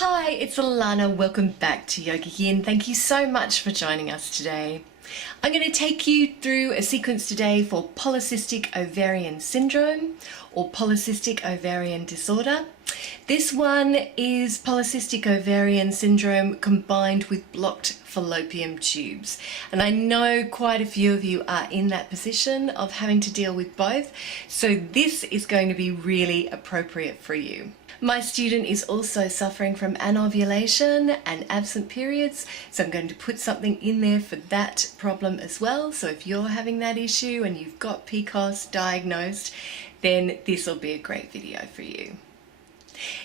Hi, it's Allana. Welcome back to YogaYin. Thank you so much for joining us today. I'm going to take you through a sequence today for polycystic ovarian syndrome or polycystic ovarian disorder. This one is polycystic ovarian syndrome combined with blocked fallopian tubes. And I know quite a few of you are in that position of having to deal with both, so this is going to be really appropriate for you. My student is also suffering from anovulation and absent periods, so I'm going to put something in there for that problem as well. So if you're having that issue and you've got PCOS diagnosed, then this will be a great video for you.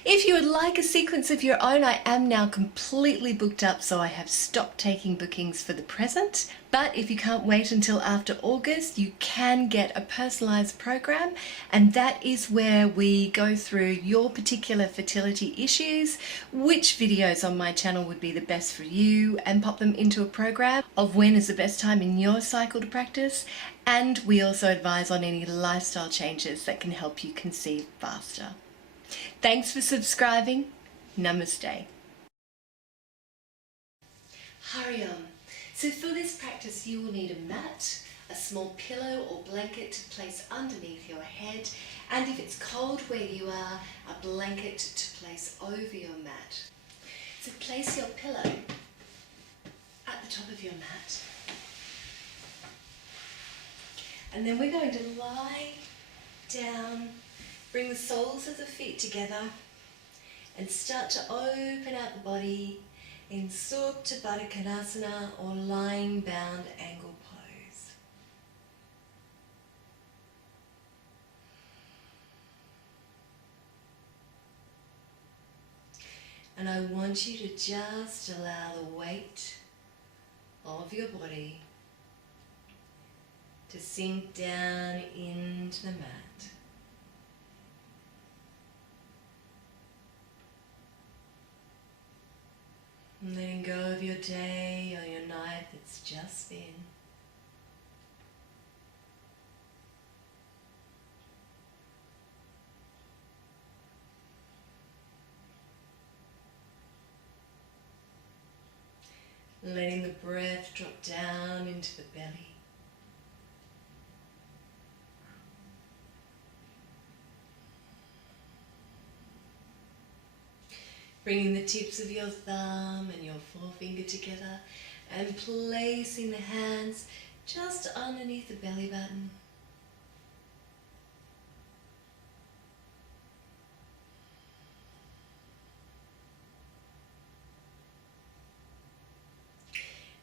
If you would like a sequence of your own, I am now completely booked up, so I have stopped taking bookings for the present. But if you can't wait until after August, you can get a personalised program, and that is where we go through your particular fertility issues, which videos on my channel would be the best for you, and pop them into a program of when is the best time in your cycle to practice. And we also advise on any lifestyle changes that can help you conceive faster. Thanks for subscribing. Namaste. Hurry on. So for this practice you will need a mat, a small pillow or blanket to place underneath your head, and if it's cold where you are, a blanket to place over your mat. So place your pillow at the top of your mat, and then we're going to lie down. Bring the soles of the feet together and start to open out the body in Supta Baddha Konasana or lying bound angle pose. And I want you to just allow the weight of your body to sink down into the mat. And letting go of your day or your night that's just been. Letting the breath drop down into the belly. Bringing the tips of your thumb and your forefinger together and placing the hands just underneath the belly button.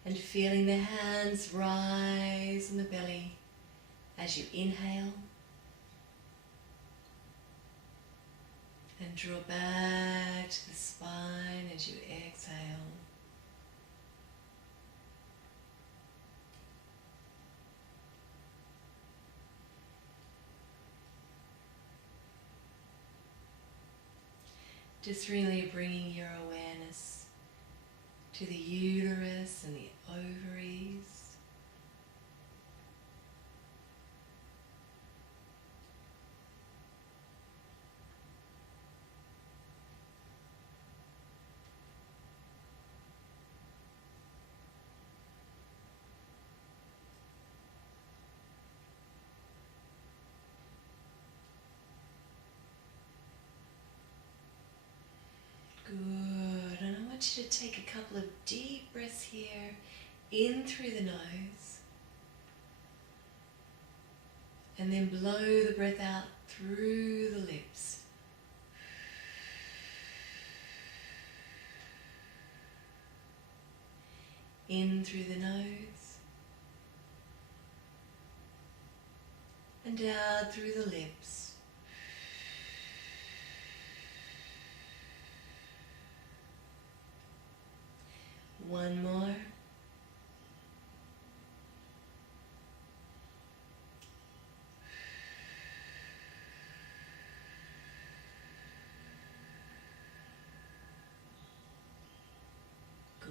And feeling the hands rise in the belly as you inhale. And draw back to the spine as you exhale. Just really bringing your awareness to the uterus and the ovaries. Good, and I want you to take a couple of deep breaths here, in through the nose, and then blow the breath out through the lips. In through the nose, and out through the lips. One more. Good.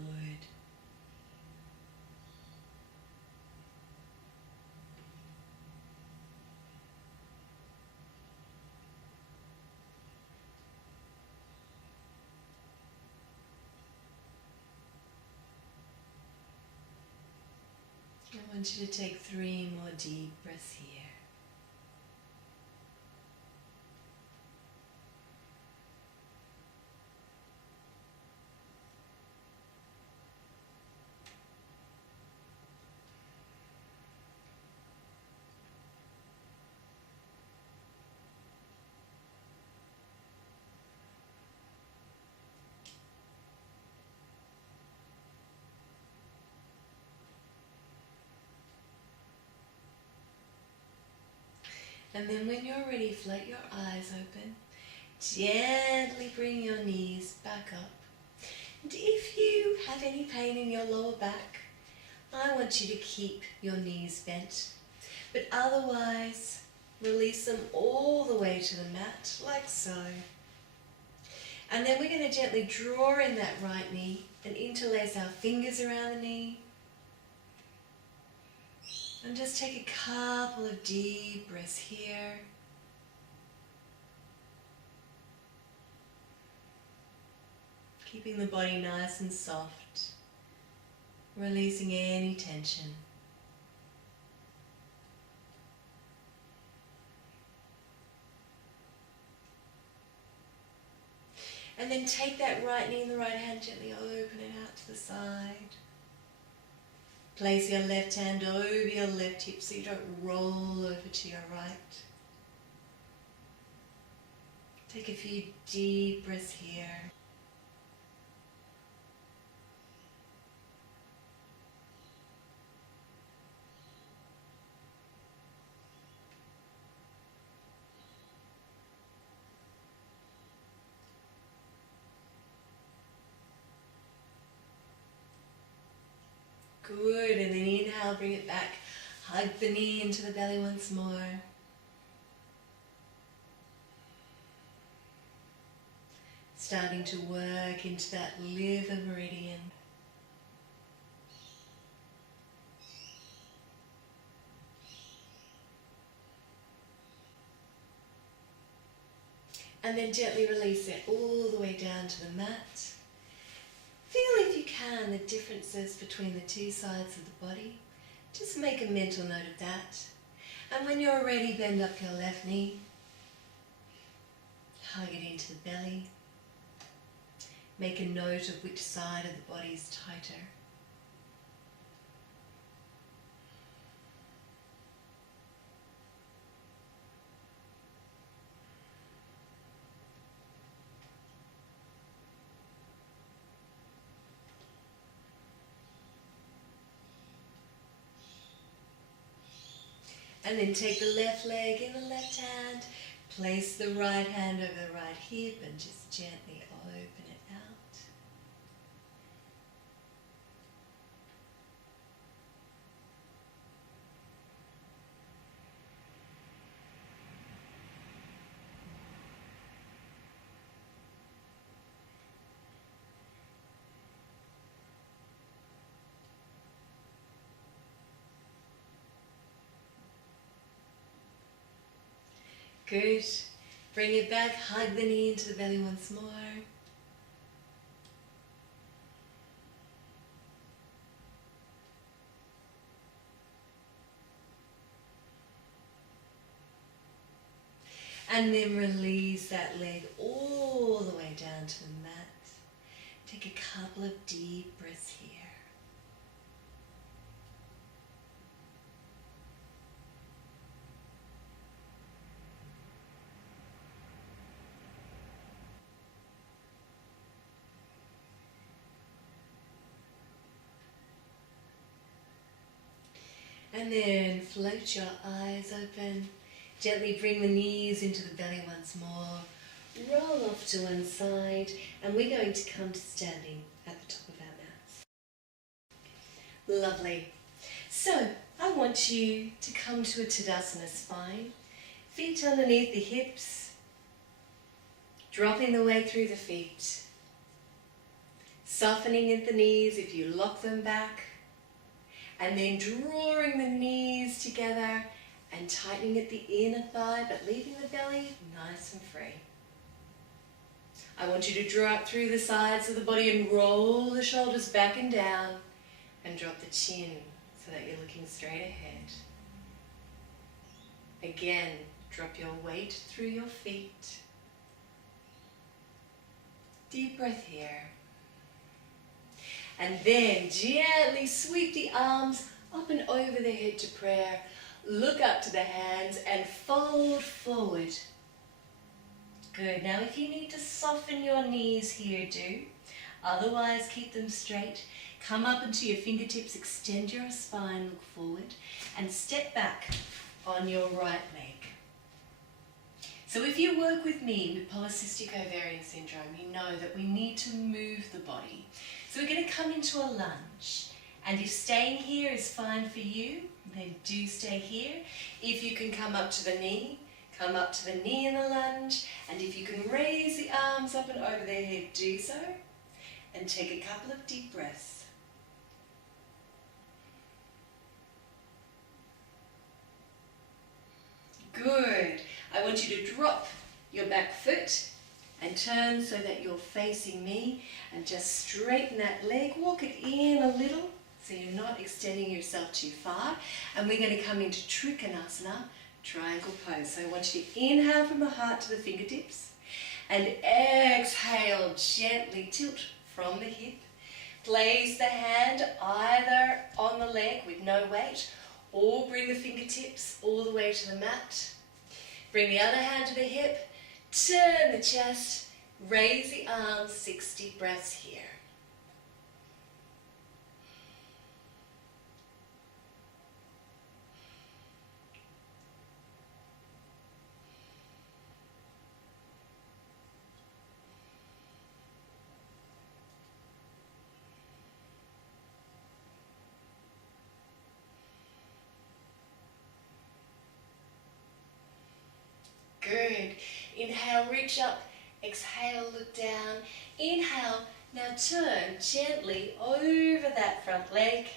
want you to take 3 more deep breaths here. And then when you're ready, float your eyes open. Gently bring your knees back up. And if you have any pain in your lower back, I want you to keep your knees bent. But otherwise, release them all the way to the mat, like so. And then we're going to gently draw in that right knee and interlace our fingers around the knee. And just take a couple of deep breaths here. Keeping the body nice and soft, releasing any tension. And then take that right knee and the right hand, gently open it out to the side. Place your left hand over your left hip so you don't roll over to your right. Take a few deep breaths here. Good, and then inhale, bring it back. Hug the knee into the belly once more. Starting to work into that liver meridian. And then gently release it all the way down to the mat. Feel, if you can, the differences between the two sides of the body. Just make a mental note of that. And when you're ready, bend up your left knee. Hug it into the belly. Make a note of which side of the body is tighter. And then take the left leg in the left hand, place the right hand over the right hip and just gently open it out. Good. Bring it back, hug the knee into the belly once more. And then release that leg all the way down to the mat. Take a couple of deep breaths here. And then float your eyes open. Gently bring the knees into the belly once more. Roll off to one side, and we're going to come to standing at the top of our mats. Lovely. So, I want you to come to a Tadasana spine. Feet underneath the hips. Dropping the weight through the feet. Softening at the knees if you lock them back. And then drawing the knees together and tightening at the inner thigh, but leaving the belly nice and free. I want you to draw up through the sides of the body and roll the shoulders back and down and drop the chin so that you're looking straight ahead. Again, drop your weight through your feet. Deep breath here. And then gently sweep the arms up and over the head to prayer. Look up to the hands and fold forward. Good. Now if you need to soften your knees here, do. Otherwise, keep them straight. Come up into your fingertips, extend your spine, look forward, and step back on your right leg. So if you work with me with polycystic ovarian syndrome, you know that we need to move the body. So we're going to come into a lunge. And if staying here is fine for you, then do stay here. If you can come up to the knee, come up to the knee in a lunge. And if you can raise the arms up and over their head, do so. And take a couple of deep breaths. Good. I want you to drop your back foot and turn so that you're facing me, and just straighten that leg. Walk it in a little so you're not extending yourself too far. And we're going to come into Trikonasana, triangle pose. So I want you to inhale from the heart to the fingertips and exhale, gently tilt from the hip. Place the hand either on the leg with no weight, or bring the fingertips all the way to the mat. Bring the other hand to the hip, turn the chest, raise the arms, 6 deep breaths here. Good. Inhale, reach up. Exhale, look down. Inhale, now turn gently over that front leg,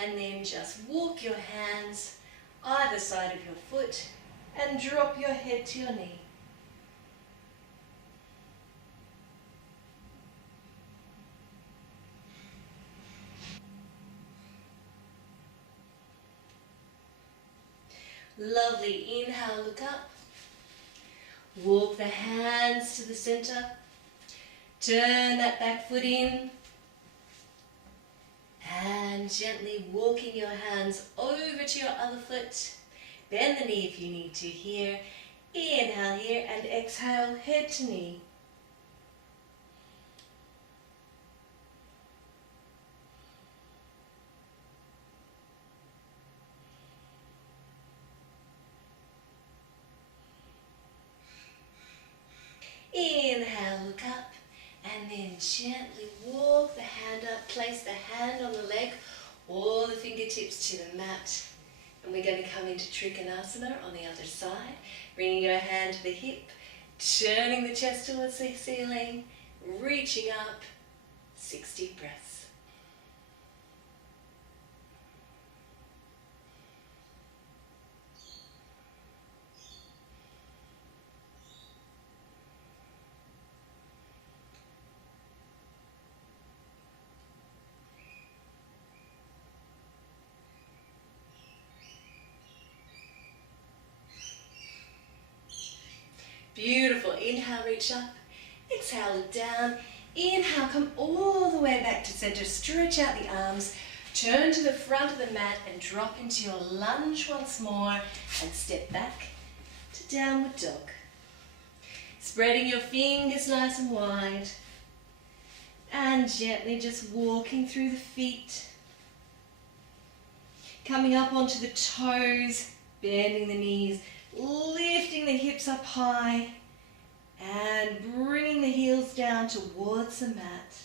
and then just walk your hands either side of your foot and drop your head to your knee. Lovely. Inhale, look up. Walk the hands to the center. Turn that back foot in. And gently walking your hands over to your other foot. Bend the knee if you need to here. Inhale here and exhale, head to knee. Inhale, look up, and then gently walk the hand up, place the hand on the leg, or the fingertips to the mat. And we're going to come into Trikonasana on the other side, bringing your hand to the hip, turning the chest towards the ceiling, reaching up, 6 deep breaths. Beautiful. Inhale, reach up. Exhale, look down. Inhale, come all the way back to center. Stretch out the arms. Turn to the front of the mat and drop into your lunge once more. And step back to downward dog. Spreading your fingers nice and wide. And gently just walking through the feet. Coming up onto the toes, bending the knees. Lifting the hips up high and bringing the heels down towards the mat.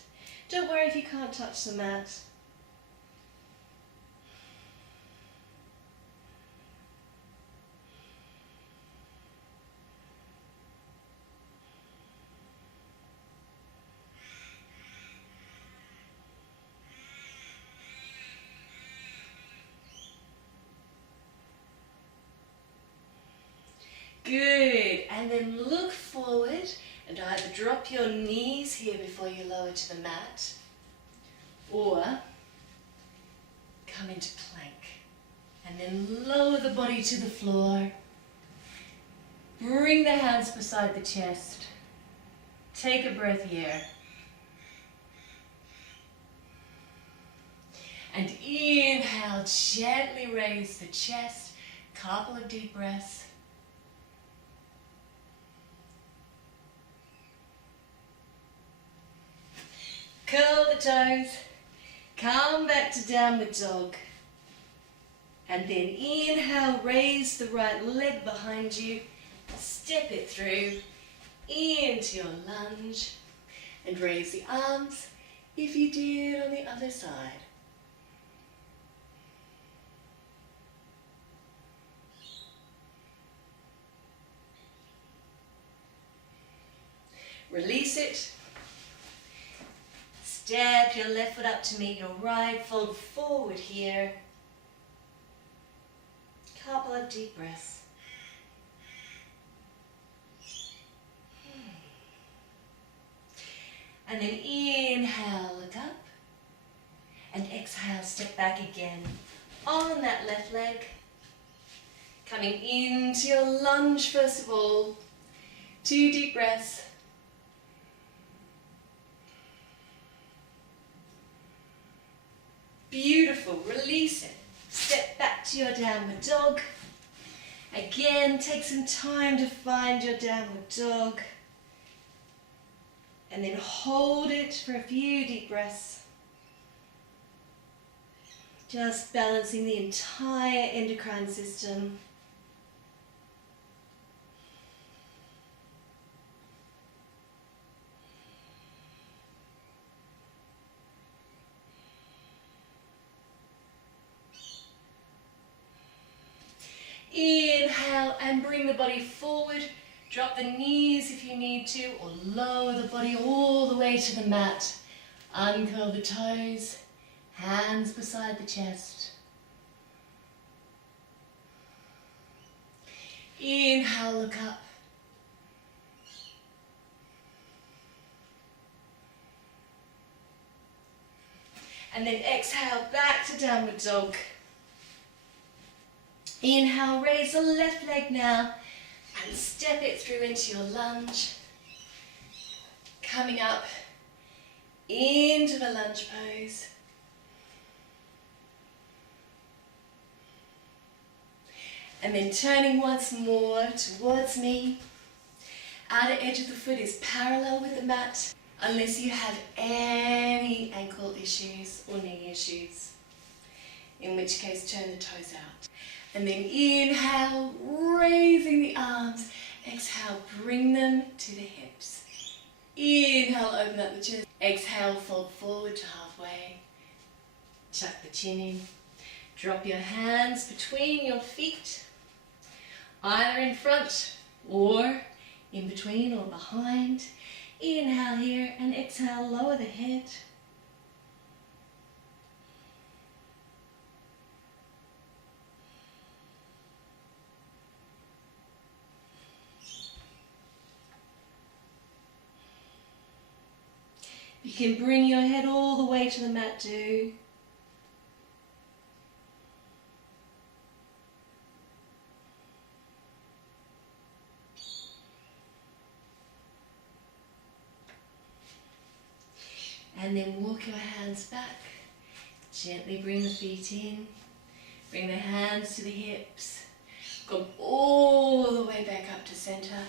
Don't worry if you can't touch the mat. Good, and then look forward and either drop your knees here before you lower to the mat, or come into plank. And then lower the body to the floor. Bring the hands beside the chest. Take a breath here. And inhale, gently raise the chest. Couple of deep breaths. Curl the toes. Come back to downward dog. And then inhale, raise the right leg behind you. Step it through into your lunge. And raise the arms if you did on the other side. Release it. Step your left foot up to meet your right. Fold forward here. Couple of deep breaths. And then inhale, look up. And exhale, step back again on that left leg. Coming into your lunge first of all. 2 deep breaths. Beautiful, release it. Step back to your downward dog. Again, take some time to find your downward dog. And then hold it for a few deep breaths. Just balancing the entire endocrine system. Inhale and bring the body forward. Drop the knees if you need to, or lower the body all the way to the mat. Uncurl the toes, hands beside the chest. Inhale, look up. And then exhale, back to downward dog. Inhale, raise the left leg now and step it through into your lunge. Coming up into the lunge pose. And then turning once more towards me. Outer edge of the foot is parallel with the mat, unless you have any ankle issues or knee issues, in which case turn the toes out. And then inhale, raising the arms. Exhale, bring them to the hips. Inhale, open up the chest. Exhale, fold forward to halfway. Tuck the chin in. Drop your hands between your feet, either in front or in between or behind. Inhale here and exhale, lower the head. You can bring your head all the way to the mat too. And then walk your hands back. Gently bring the feet in. Bring the hands to the hips. Come all the way back up to center.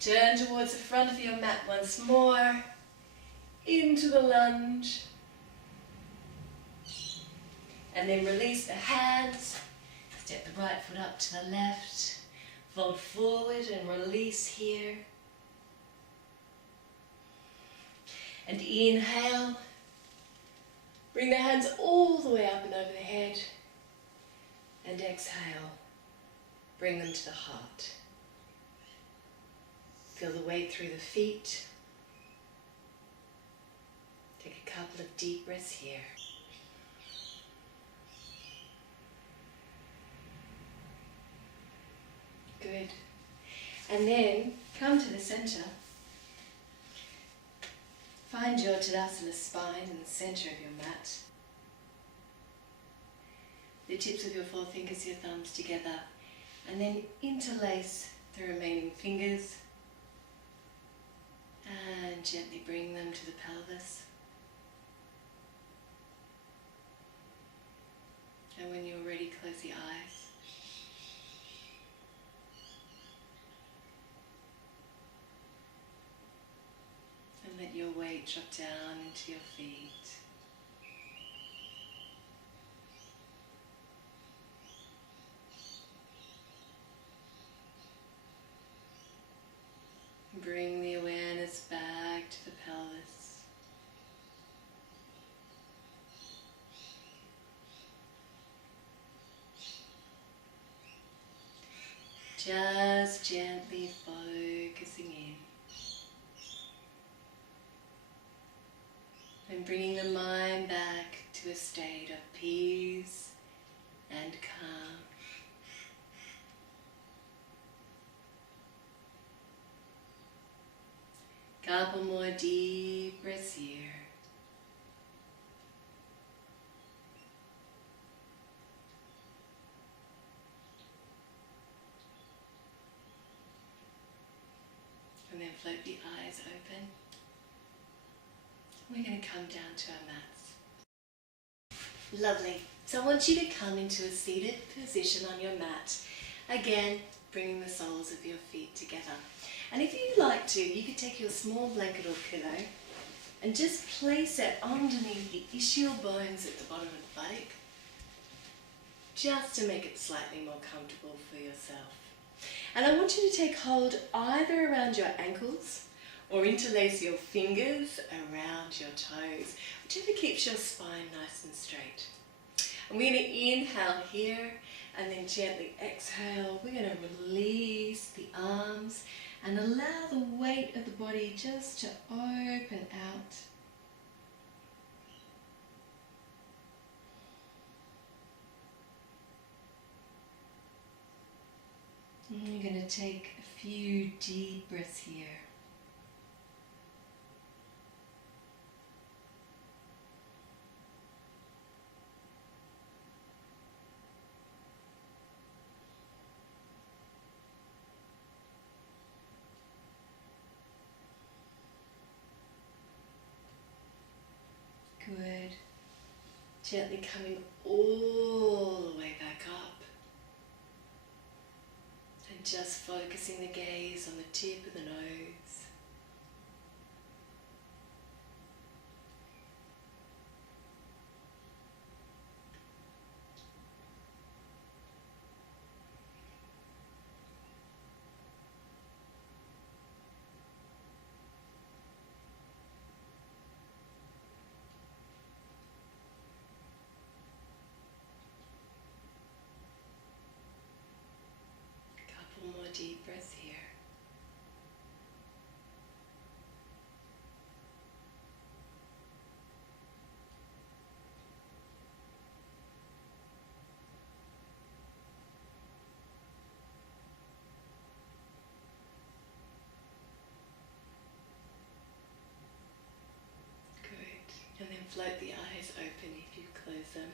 Turn towards the front of your mat once more. Into the lunge. And then release the hands. Step the right foot up to the left. Fold forward and release here. And inhale. Bring the hands all the way up and over the head. And exhale. Bring them to the heart. Feel the weight through the feet. Take a couple of deep breaths here. Good. And then come to the center. Find your Tadasana spine in the center of your mat. the tips of your forefingers, your thumbs together, and then interlace the remaining fingers and gently bring them to the pelvis. And when you're ready, close the eyes. And let your weight drop down into your feet. Bring the awareness back to the pelvis. Just gently focusing in. And bringing the mind back to a state of peace and calm. Couple more deep breaths here. And then float the eyes open. We're going to come down to our mats. Lovely. So I want you to come into a seated position on your mat. Again, bringing the soles of your feet together. And if you'd like to, you could take your small blanket or pillow and just place it underneath the ischial bones at the bottom of the buttock, just to make it slightly more comfortable for yourself. And I want you to take hold either around your ankles or interlace your fingers around your toes, whichever keeps your spine nice and straight. And we're going to inhale here and then gently exhale. We're going to release the arms and allow the weight of the body just to open out. And you're going to take a few deep breaths here. Good. Gently coming all the way back up. And just focusing the gaze on the tip of the nose. More deep breaths here. Good. And then float the eyes open if you close them.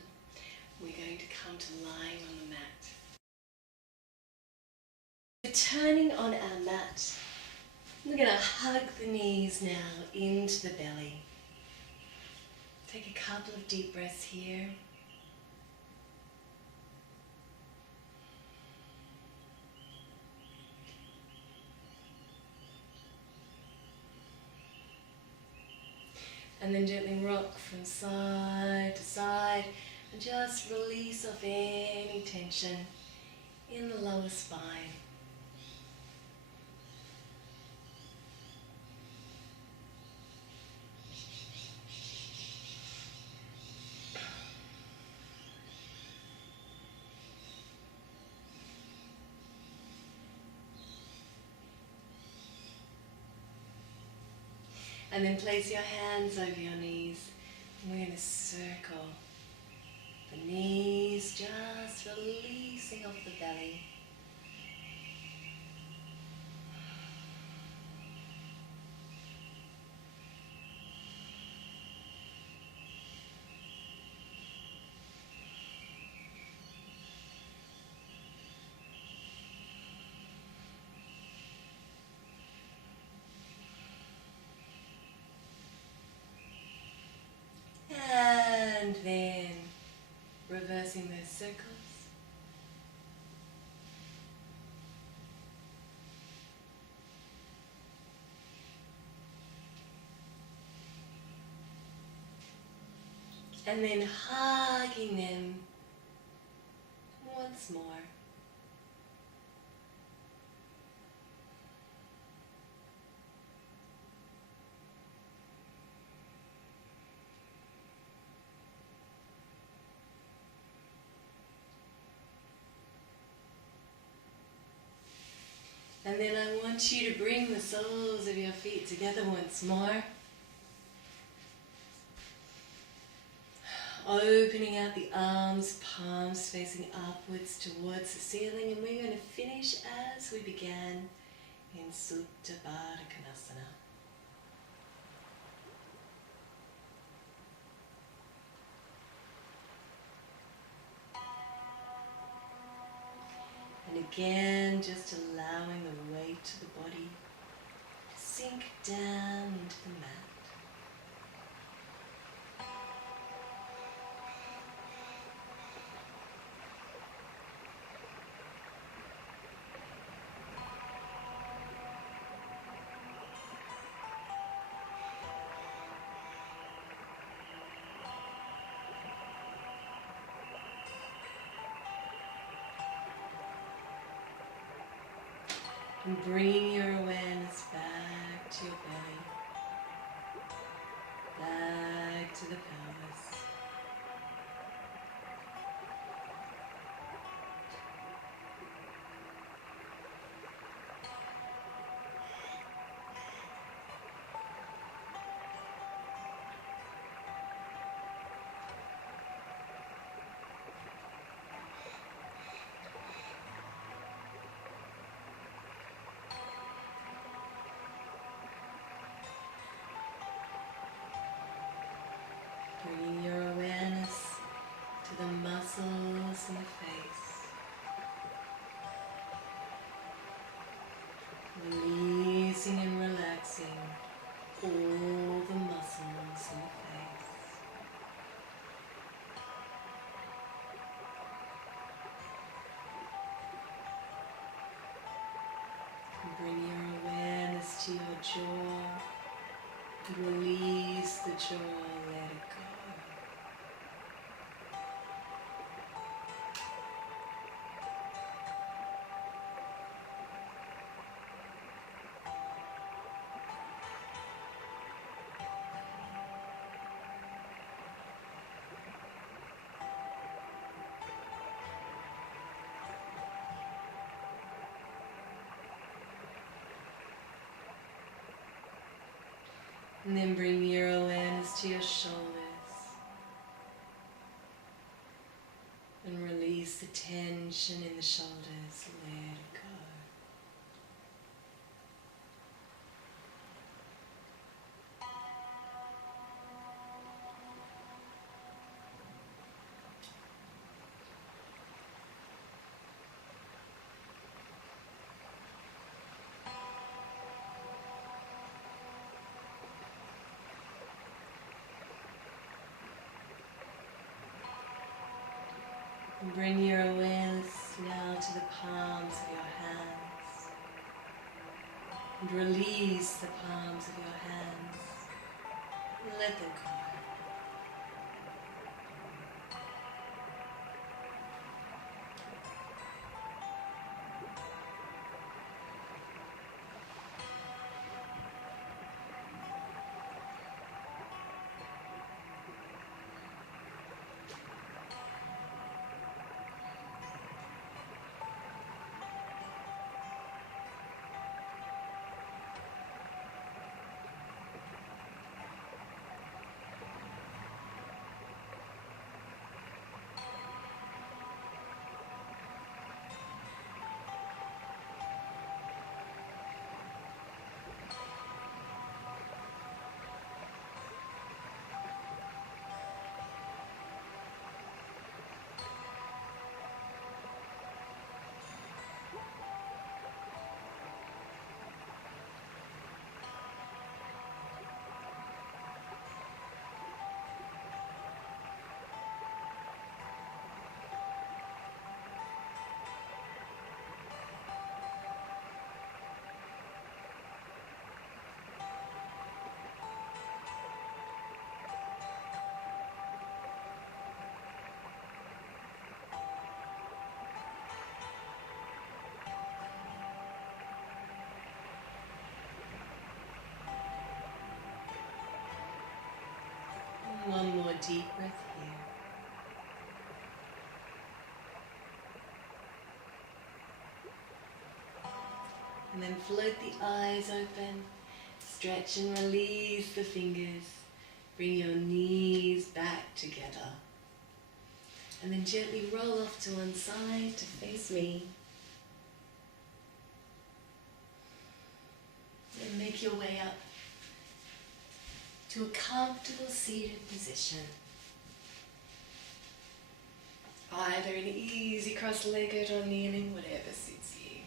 We're going to come to lying on the mat. Turning on our mat, we're going to hug the knees now into the belly. Take a couple of deep breaths here. And then gently rock from side to side and just release off any tension in the lower spine. And then place your hands over your knees. And we're going to circle the knees, just releasing off the belly. circles. And then hugging them once more. And then I want you to bring the soles of your feet together once more. Opening out the arms, palms facing upwards towards the ceiling, and we're going to finish as we began in Supta Baddha Konasana. And again, just allowing the weight of the body to sink down into the mat. And bringing your awareness back to your belly, back to the pelvis. Bringing your awareness to the muscles in the face. Releasing and relaxing all the muscles in the face. And bring your awareness to your jaw. Release the jaw, let it go. And then bring your awareness to your shoulders. And release the tension in the shoulders. Let it go. And bring your awareness now to the palms of your hands. And release the palms of your hands. Let them go. deep breath here. And then float the eyes open, stretch and release the fingers, bring your knees back together. And then gently roll off to one side to face me. And make your way up to a comfortable seated position. Either an easy cross-legged or kneeling, whatever suits you.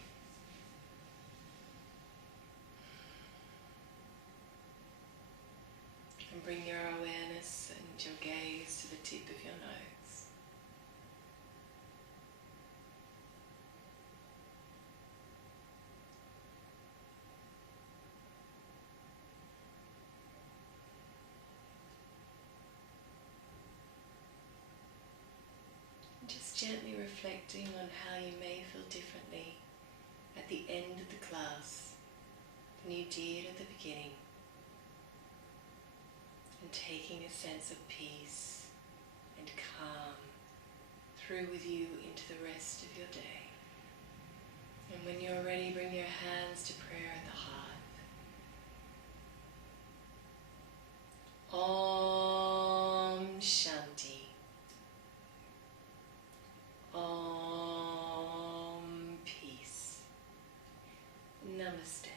And bring your awareness and your gaze to the tip of your nose. Just gently reflecting on how you may feel differently at the end of the class than you did at the beginning, and taking a sense of peace and calm through with you into the rest of your day. And when you're ready, bring your hands to prayer at the heart. Om Shanti. Om Peace. Namaste.